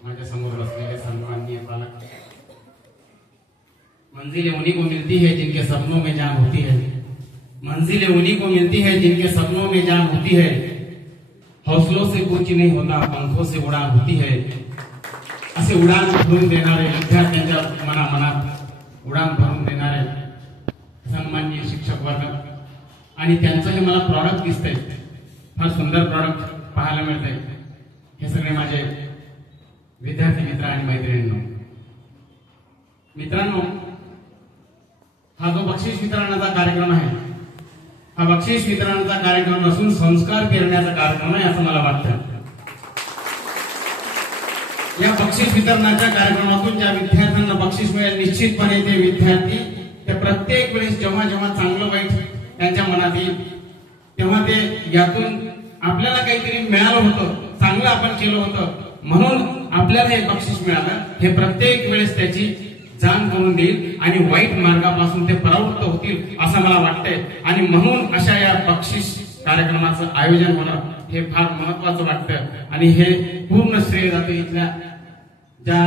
माझ्या समोर बसलेले सन्माननीय पालक, मंजिलें उन्हीं को मिलती है जिनके सपनों में जान होती है, मंजिलें उन्हीं को मिलती है जिनके सपनों में जान होती है, हौसलों से कुछ नहीं होता पंखों से उड़ान होती है। असे उडान भरून देणारे विद्यार्थ्यांच्या मनात उडान भरून देणारे सन्माननीय शिक्षक वर्ग आणि त्यांचं हे मला प्रॉडक्ट दिसतंय, फार सुंदर प्रॉडक्ट पाहायला मिळतंय। हे सगळे माझे विद्यार्थी मित्र आणि मैत्रिणींनो, मित्रांनो, हा जो बक्षीस वितरणाचा कार्यक्रम आहे, हा बक्षीस वितरणाचा कार्यक्रम नसून संस्कार पेरण्याचा कार्यक्रम आहे असं मला वाटतं। या बक्षीस वितरणाच्या कार्यक्रमातून ज्या विद्यार्थ्यांना बक्षीस मिळेल, निश्चितपणे ते विद्यार्थी ते प्रत्येक वेळेस जेव्हा जेव्हा चांगलं वाईट त्यांच्या मनात येईल तेव्हा ते यातून आपल्याला काहीतरी मिळालं होतं, चांगलं आपण केलं होतं म्हणून आपल्याला हे बक्षीस मिळालं, हे प्रत्येक वेळेस त्याची जाण करून देईल आणि वाईट मार्गापासून ते परावृत्त होतील असं मला वाटतंय। आणि म्हणून अशा या बक्षीस कार्यक्रमाचं आयोजन होणं हे फार महत्वाचं वाटतं आणि हे पूर्ण श्रेय जातं इथल्या ज्या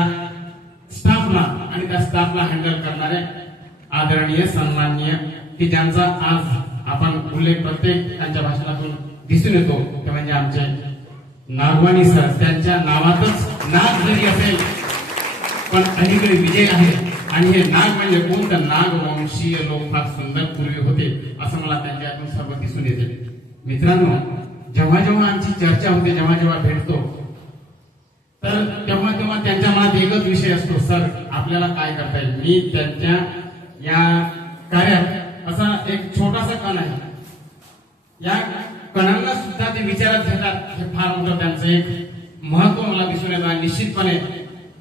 स्टाफला आणि त्या स्टाफला हँडल करणारे आदरणीय सन्माननीय की ज्यांचा आज आपण उल्लेख प्रत्येक त्यांच्या भाषणातून दिसून येतो ते म्हणजे आमचे नागवाणी सर। त्यांच्या नावातच नाग जरी असेल पण अलीकडे विजय आहे आणि हे नाग म्हणजे कोण, तर नागवंशीय लोक फार सुंदर पूर्वी होते असं मला त्यांच्यातून सर्व दिसून येते। मित्रांनो, जेव्हा जेव्हा आमची चर्चा होते, जेव्हा जेव्हा भेटतो तर तेव्हा तेव्हा त्यांच्या मनात एकच विषय असतो, सर आपल्याला काय करता येईल। मी त्यांच्या या कार्यात असा एक छोटासा कण आहे, या कणांना सुद्धा ते विचारात घेतात, हे फार मोठं त्यांचं एक महत्व मला दिसून येतं। आणि निश्चितपणे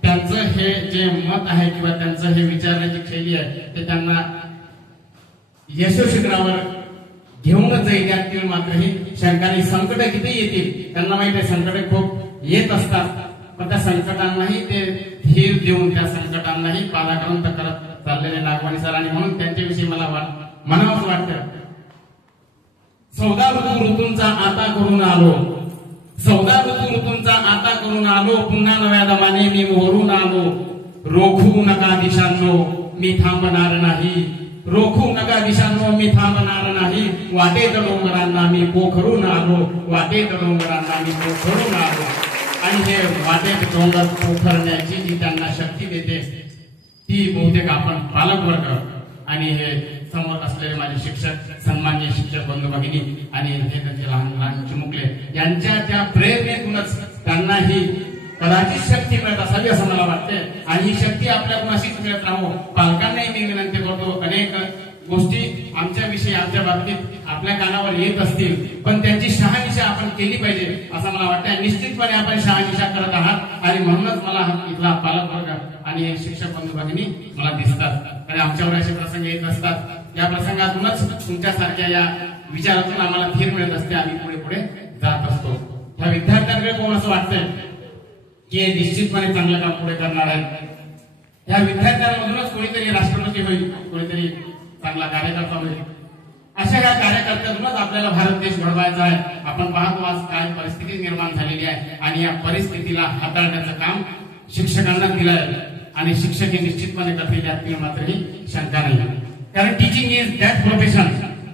त्यांचं हे जे मत आहे किंवा त्यांचं हे विचारण्याची शैली आहे ते त्यांना यशस्वीरावर घेऊनच जाईल। यातील मात्र ही शंकाने संकट किती येतील त्यांना माहिती आहे, संकट खूप येत असतात, पण त्या संकटांनाही ते धीर देऊन त्या संकटांनाही पादाक्रांत करत चाललेले नागवाणी सर। आणि म्हणून त्यांच्याविषयी मला म्हणावंच वाटतं, सौदा ऋतूंचा आता करून आलो, सौदा ऋतूंचा आता करून आलो, पुन्हा नव्या दमाने मी मोरून आलो, रोखू नका दिशांनो मी थांबणार नाही, रोखू नका दिशांनो मी थांबणार नाही, वाटेत डोंगरांना मी पोखरून आलो, वाटेत डोंगरांना मी पोखरून आलो। आणि हे वाटेत डोंगर पोखरण्याची जी त्यांना शक्ती देते ती बहुतेक आपण पालक वर्ग आणि हे समोर असलेले माझे शिक्षक, सन्माननीय शिक्षक बंधू भगिनी आणि हे त्यांचे लहान लहान चिमुकले यांच्या त्या प्रेरणेतूनच त्यांना ही कदाचित शक्ती मिळत असावी असं मला वाटते। आणि ही शक्ती आपल्याकडून अशीच मिळत राहो। पालकांनाही मी विनंती करतो, अनेक गोष्टी आमच्या विषयी आमच्या बाबतीत आपल्या कानावर येत असतील पण त्यांची शहानिशा आपण केली पाहिजे असं मला वाटतं। निश्चितपणे आपण शहानिशा करत आहात आणि म्हणूनच मला इथला पालक वर्ग आणि शिक्षक बंधू भगिनी मला दिसतात, कारण आमच्यावर असे प्रसंग येत असतात। या प्रसंगातूनच तुमच्यासारख्या या विचारातून आम्हाला धीर मिळत असते, आम्ही पुढे पुढे जात असतो। ह्या विद्यार्थ्यांकडे कोण असं वाटतंय की निश्चितपणे चांगलं काम पुढे करणार आहे, ह्या विद्यार्थ्यांमधूनच कोणीतरी राष्ट्रपती होईल, कोणीतरी चांगला कार्यकर्ता होईल, अशा या कार्यकर्त्यातूनच आपल्याला भारत देश घडवायचा आहे। आपण पाहतो आज काय परिस्थिती निर्माण झालेली आहे आणि या परिस्थितीला हाताळण्याचं काम शिक्षकांना दिलं आहे आणि शिक्षक हे निश्चितपणे करतील यात मात्रही शंका नाही, कारण टीचिंग इज दॅट प्रोफेशन।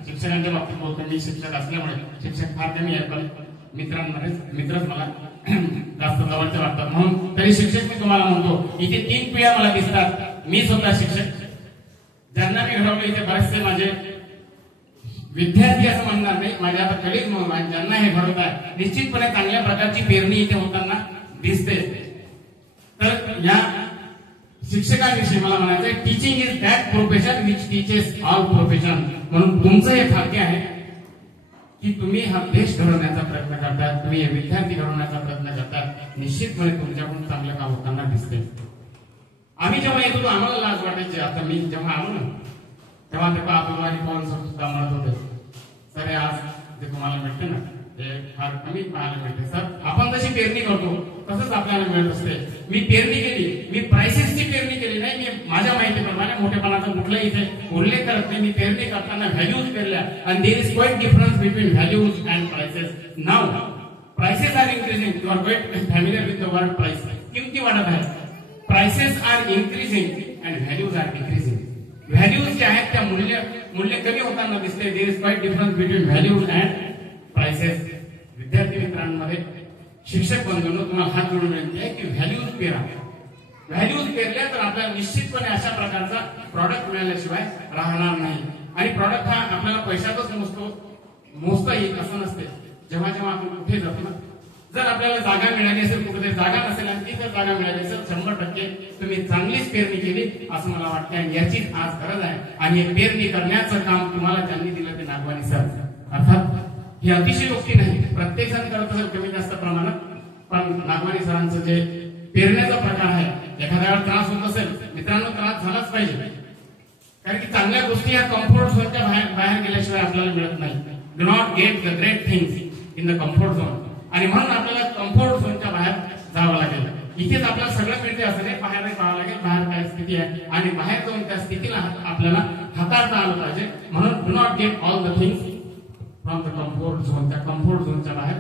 शिक्षकांच्या बाबतीत बोलतो मी, शिक्षक असल्यामुळे शिक्षक फार कमी आहे पण मित्रच मला जास्त जवळचे वाटतात, म्हणून तरी शिक्षक मी तुम्हाला म्हणतो इथे 3 पिढ्या मला दिसतात। मी स्वतः शिक्षक, ज्यांना मी घडवलं इथे बरेचसे माझे विद्यार्थी असं म्हणणार नाही, माझे आता कलीग म्हणून आहे ज्यांना हे घडवत आहे, निश्चितपणे चांगल्या प्रकारची पेरणी इथे होताना दिसते। तर या शिक्षकांविषयी मला म्हणायचंय, teaching is that profession which teaches all profession. म्हणून तुमचं हे भाग्य आहे की तुम्ही हा देश घडवण्याचा प्रयत्न करतात, तुम्ही हे विद्यार्थी घडवण्याचा प्रयत्न करतात, निश्चितपणे तुमच्याकडून चांगलं काम होताना दिसते। आम्ही जेव्हा येत होतो आम्हाला लाज वाटायची, आता मी जेव्हा आलो ना तेव्हा ते अतुलवाणी पवन सुद्धा म्हणत होते, सर आज जे तुम्हाला मिळते ना ते फार कमी पाहायला मिळते, सर आपण जशी पेरणी करतो तसंच आपल्याला मिळत असते। मी पेरणी केली, मी प्राइसेसची पेरणी केली नाही, मी माझ्या माहितीप्रमाणे मोठेपणाचा कुठला इथे उल्लेख करत नाही, मी पेरणी करताना व्हॅल्यूज पेरल्या आणि there is quite difference between values and prices. Now prices are increasing, you are quite familiar with the word price, किमती वाढत आहे. Prices are increasing and values are decreasing. Values जे आहेत त्या मूल्य कमी होताना दिसते. There is quite difference between values and prices. विद्यार्थी मित्रांमध्ये शिक्षक बंधूंनो तुम्हाला हात जोडून विनंती आहे की व्हॅल्यूज पेरा. व्हॅल्यूज पेरल्या तर आपल्याला निश्चितपणे अशा प्रकारचा प्रॉडक्ट मिळाल्याशिवाय राहणार नाही. आणि प्रॉडक्ट हा आपल्याला पैशातच मोजता येईल असं नसते. जेव्हा जेव्हा आपण कुठे जातो ना, जर आपल्याला जागा मिळाली असेल, कुठे जागा नसेल आणि ती जर जागा मिळाली असेल, 100% तुम्ही चांगलीच पेरणी केली असं मला वाटतं. आणि याची आज गरज आहे. आणि हे पेरणी करण्याचं काम तुम्हाला ज्यांनी दिलं ते नागवानी सर. अर्थात ही अतिशय गोष्टी नाही, प्रत्येक जण करत असेल कमी जास्त प्रमाणात, पण नागवानी सरांचं जे पेरण्याचा प्रकार आहे, एखाद्या वेळा त्रास होत असेल मित्रांनो, त्रास झालाच पाहिजे. कारण की चांगल्या गोष्टी या कम्फर्ट झोनच्या बाहेर गेल्याशिवाय आपल्याला मिळत नाही. Do not get the great things in the comfort zone. आणि म्हणून आपल्याला कम्फर्ट झोनच्या बाहेर जावं लागेल. इथेच आपल्याला सगळं मिळते असं नाही, बाहेर पाहावं लागेल बाहेर काय स्थिती आहे आणि बाहेर जाऊन त्या स्थितीला आपल्याला हाताळता आलं पाहिजे. म्हणून do not get all the things from the comfort zone. त्या कम्फर्ट झोनच्या बाहेर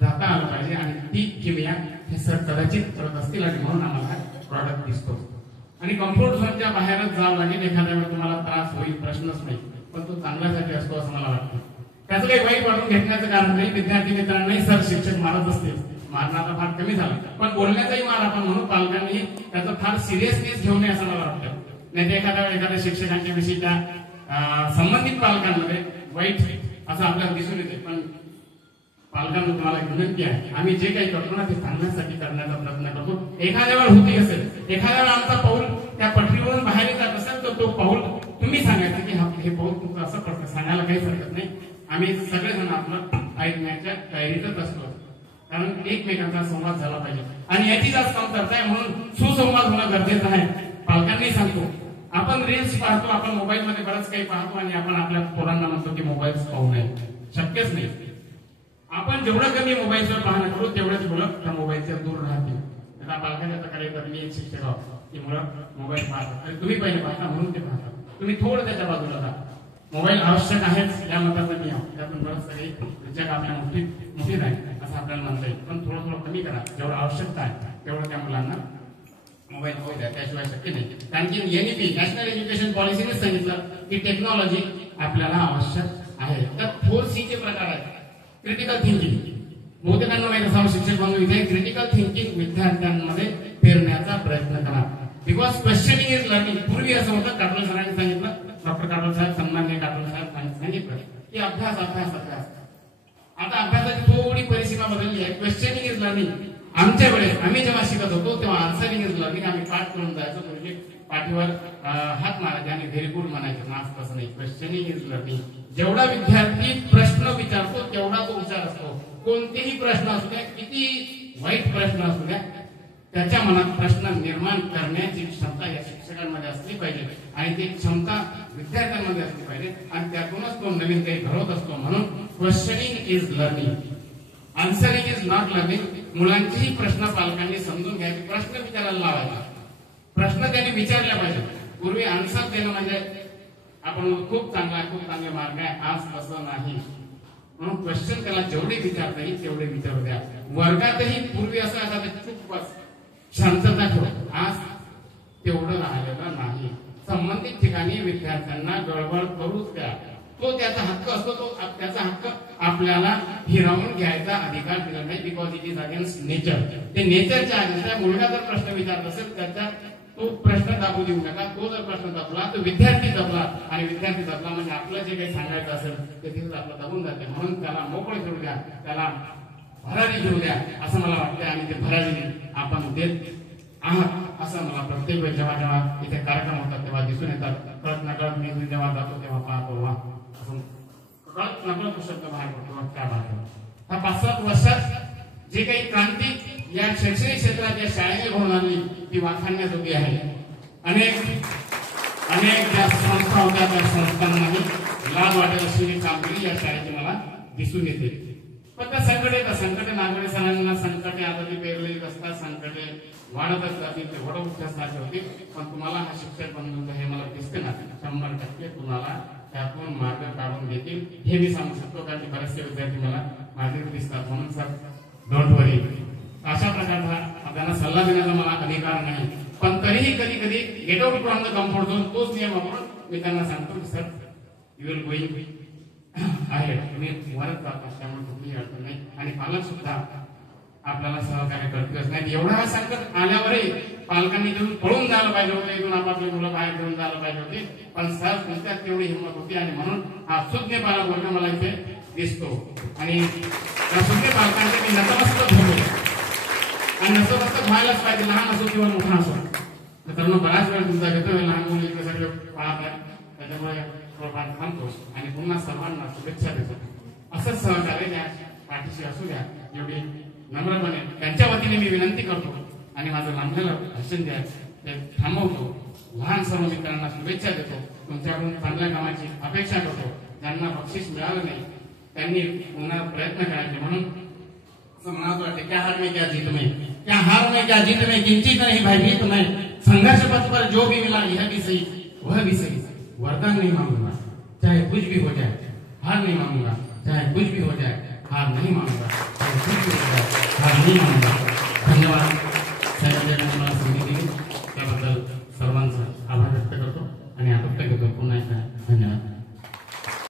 जाता आलं पाहिजे. आणि ती किमया हे सर कदाचित करत असतील आणि म्हणून आम्हाला प्रॉडक्ट दिसतो. आणि कम्फर्ट झोनच्या बाहेरच जावं लागेल. एखाद्या वेळेस तुम्हाला त्रास होईल, प्रश्नच नाही, पण तो चांगल्यासाठी असतो असं मला वाटतं. त्याचं काही वाईट वाटून घेण्याचं कारण नाही. विद्यार्थी मित्रांनाही सर शिक्षक मारत असते, मारण्याचा फार कमी झाला, पण बोलण्याचाही मार आपण म्हणून पालकांनी त्याचं फार सिरियसनेस घेऊ नये असं मला वाटतं. नाही तर एखाद्या शिक्षकांच्या विषयीच्या संबंधित पालकांमध्ये वाईट असं आपल्याला दिसून येते. पण पालकांना तुम्हाला विनंती आहे, आम्ही जे काही करतो ना ते चांगल्यासाठी करण्याचा प्रयत्न करतो. एखाद्या वेळ होती असेल, एखाद्या वेळा आमचा पाऊल त्या पटरीवरून बाहेर येत असेल तर तो पाऊल तुम्ही सांगायचं की हे पाऊल तुमचं असं पडतं, सांगायला काहीच हरकत नाही. आम्ही सगळेजण आपलं ऐकण्याच्या तयारीतच असतो, कारण एकमेकांचा संवाद झाला पाहिजे. आणि याची जास्त कमतरता आहे, म्हणून सुसंवाद होणं गरजेचं आहे. पालकांनी सांगतो, आपण रील्स पाहतो, आपण मोबाईल मध्ये बरंच काही पाहतो आणि आपण आपल्या पोरांना म्हणतो की मोबाईल पाहू नये. शक्यच नाही. आपण जेवढं कमी मोबाईलवर पाहणं करू तेवढेच मुलं त्या मोबाईलच्या दूर राहतील. आता पालकांच्या तक्रारी तर मी एक शिक्षक आहोत की मुलं मोबाईल पाहतात आणि तुम्ही पहिले पाहता म्हणून ते पाहतात. तुम्ही थोडं त्याच्या बाजूला जा. मोबाईल आवश्यक आहेच या मताचं मी आहोत, त्यातून बरंच काही जग आपल्या मुठीत आहे असं आपल्याला म्हणता येईल. पण थोडं कमी करा. जेवढं आवश्यकता आहे तेवढं त्या मुलांना मोबाईल होऊ द्या, त्याशिवाय शक्य नाही. कारण की NEP नॅशनल एज्युकेशन पॉलिसीने सांगितलं की टेक्नॉलॉजी आपल्याला आवश्यक आहे. त्यात 4C चे प्रकार आहेत. क्रिटिकल थिंकिंग, बहुतेकांना माहिती असावं शिक्षक बांधव, इथे क्रिटिकल थिंकिंग विद्यार्थ्यांमध्ये पेरण्याचा प्रयत्न करा. Because questioning is learning. पूर्वी असं होतं, काटोल सरांनी सांगितलं, डॉक्टर काटोल साहेब, सन्माननीय काटोल साहेब सांगितलं की अभ्यास अभ्यास अभ्यास. आता अभ्यासाची थोडी परिसीमा बदलली आहे. Questioning is learning. आमच्या वेळेस आम्ही जेव्हा शिकत होतो तेव्हा आन्सरिंग इज लर्निंग. आम्ही पाठ करून जायचो, म्हणजे पाठीवर हात मारायचे आणि व्हेरी गुड म्हणायचे. नाच तसं नाही, क्वेश्चनिंग इज लर्निंग. जेवढा विद्यार्थी प्रश्न विचारतो तेवढा तो हुशार असतो. कोणतेही प्रश्न असू द्या, किती वाईट प्रश्न असू द्या, त्याच्या मनात प्रश्न निर्माण करण्याची क्षमता या शिक्षकांमध्ये असली पाहिजे आणि ती क्षमता विद्यार्थ्यांमध्ये असली पाहिजे आणि त्यातूनच तो नवीन काही घडवत असतो. म्हणून questioning is learning, answering is not learning. मुलांचेही प्रश्न पालकांनी समजून घ्यायचे, प्रश्न विचारायला लावायचा, प्रश्न त्यांनी विचारल्या पाहिजे. पूर्वी आन्सर देणं म्हणजे आपण खूप चांगले मार्ग आहे, आज तसं नाही. म्हणून क्वेश्चन त्याला जेवढे विचारता येईल तेवढे विचारू द्या. वर्गातही पूर्वी असं आता चूक बस शांतता ठेव, आज तेवढं राहिलेलं नाही. संबंधित ठिकाणी विद्यार्थ्यांना गडबड करूच द्या. तो त्याचा हक्क असतो, तो त्याचा हक्क आपल्याला हिरावून घ्यायचा अधिकार दिला नाही. Because it is against nature. ते नेचरच्या अगेन्स्ट आहे. मुलगा जर प्रश्न विचारत असेल त्याच्या तो प्रश्न दाबू देऊ नका. तो जर प्रश्न दाबला तर विद्यार्थी दाबला आणि विद्यार्थी दाबला म्हणजे आपलं जे काही सांगायचं असेल ते तिथेच आपलं दाबून जाते. म्हणून त्याला मोकळे घेऊ द्या, त्याला भरारी घेऊ द्या असं मला वाटतं. आणि ते भरारी आपण देत आहात असं मला प्रत्येक वेळी जेव्हा जेव्हा इथे कार्यक्रम होतात तेव्हा दिसून येतात. कळत नकळत मी जेव्हा जातो तेव्हा पाहतो वा असं कळत नकळत शब्द बाहेर पडतो. त्या बाहेर हा 5-7 वर्षात जे काही क्रांती या शैक्षणिक क्षेत्रात या शाळेने घडवून आणली ती वाखाणण्याजोगी आहे. अनेक ज्या संस्था होत्या त्या संस्थांनाही लाभ वाटेल अशी कामगिरी या शाळेची मला दिसून येते. पण त्या संकटे नागवडे सरांना संकटे आता ती पेरलेली असतात, संकटे वाढतच जातील, ते वड उठण्यासारखे होतील. पण तुम्हाला हा शिक्षक बंधूंचं हे मला दिसते ना, 100% तुम्हाला त्यातून मार्ग काढून देतील हे मी सांगू शकतो. कारण बरेचसे विद्यार्थी मला मागे दिसतात. म्हणून सर डोंट वरी. अशा प्रकारचा त्यांना सल्ला देण्याचा मला अधिकार नाही, पण तरीही कधी कधी get out from the comfort zone तोच नियम वापरून मी त्यांना सांगतो की सर यू विल गोईंग आहे, तुम्ही वरच जातात, त्यामुळे कुठलीही अडचण नाही. आणि पालक सुद्धा आपल्याला सहकार्य करतच नाही. एवढा संकट आल्यावरही पालकांनी घेऊन पळून जायला पाहिजे होते, इथून आपापले मुलं बाहेर घेऊन जायला पाहिजे होते, पण सर तुमच्यात तेवढी हिंमत होती आणि म्हणून हा सुज्ञ पालक वर्ग मला इथे दिसतो. आणि या सुज्ञ पालकांचे मी नतमस्तक होतो आणि नतमस्तक व्हायलाच पाहिजे, लहान असो किंवा मोठा असो. मित्रांनो, बराच वेळ तुमचा घेतो, लहान मुलं इथे सगळे पाहत आहेत, त्याच्यामुळे थोडंफार थांबतो आणि पुन्हा सर्वांना शुभेच्छा देतो. असंच सहकार्य द्या, पाठीशी असू द्या, एवढी नम्रपणे त्यांच्या वतीने मी विनंती करतो. आणि माझं लांबलेलं भाषण द्या ते थांबवतो. लहान सर्व मित्रांना शुभेच्छा देतो. तुमच्याकडून चांगल्या कामाची अपेक्षा करतो. ज्यांना बक्षीस मिळालं नाही त्यांनी पुन्हा प्रयत्न करायचे. म्हणून असं म्हणावं वाटते, क्या हार में क्या जीत में, क्या हार में क्या जीत में, किंचित नहीं भयभीत मैं, संघर्ष पथ पर जो भी मिला यह भी सही वह भी सही, वरदान नहीं मांगूंगा चाहे कुछ भी हो जाए, हार नहीं मांगूंगा चाहे कुछ भी हो जाए, हार नहीं मांगूंगा चाहे कुछ भी हो जाए, हार नहीं मांगूंगा.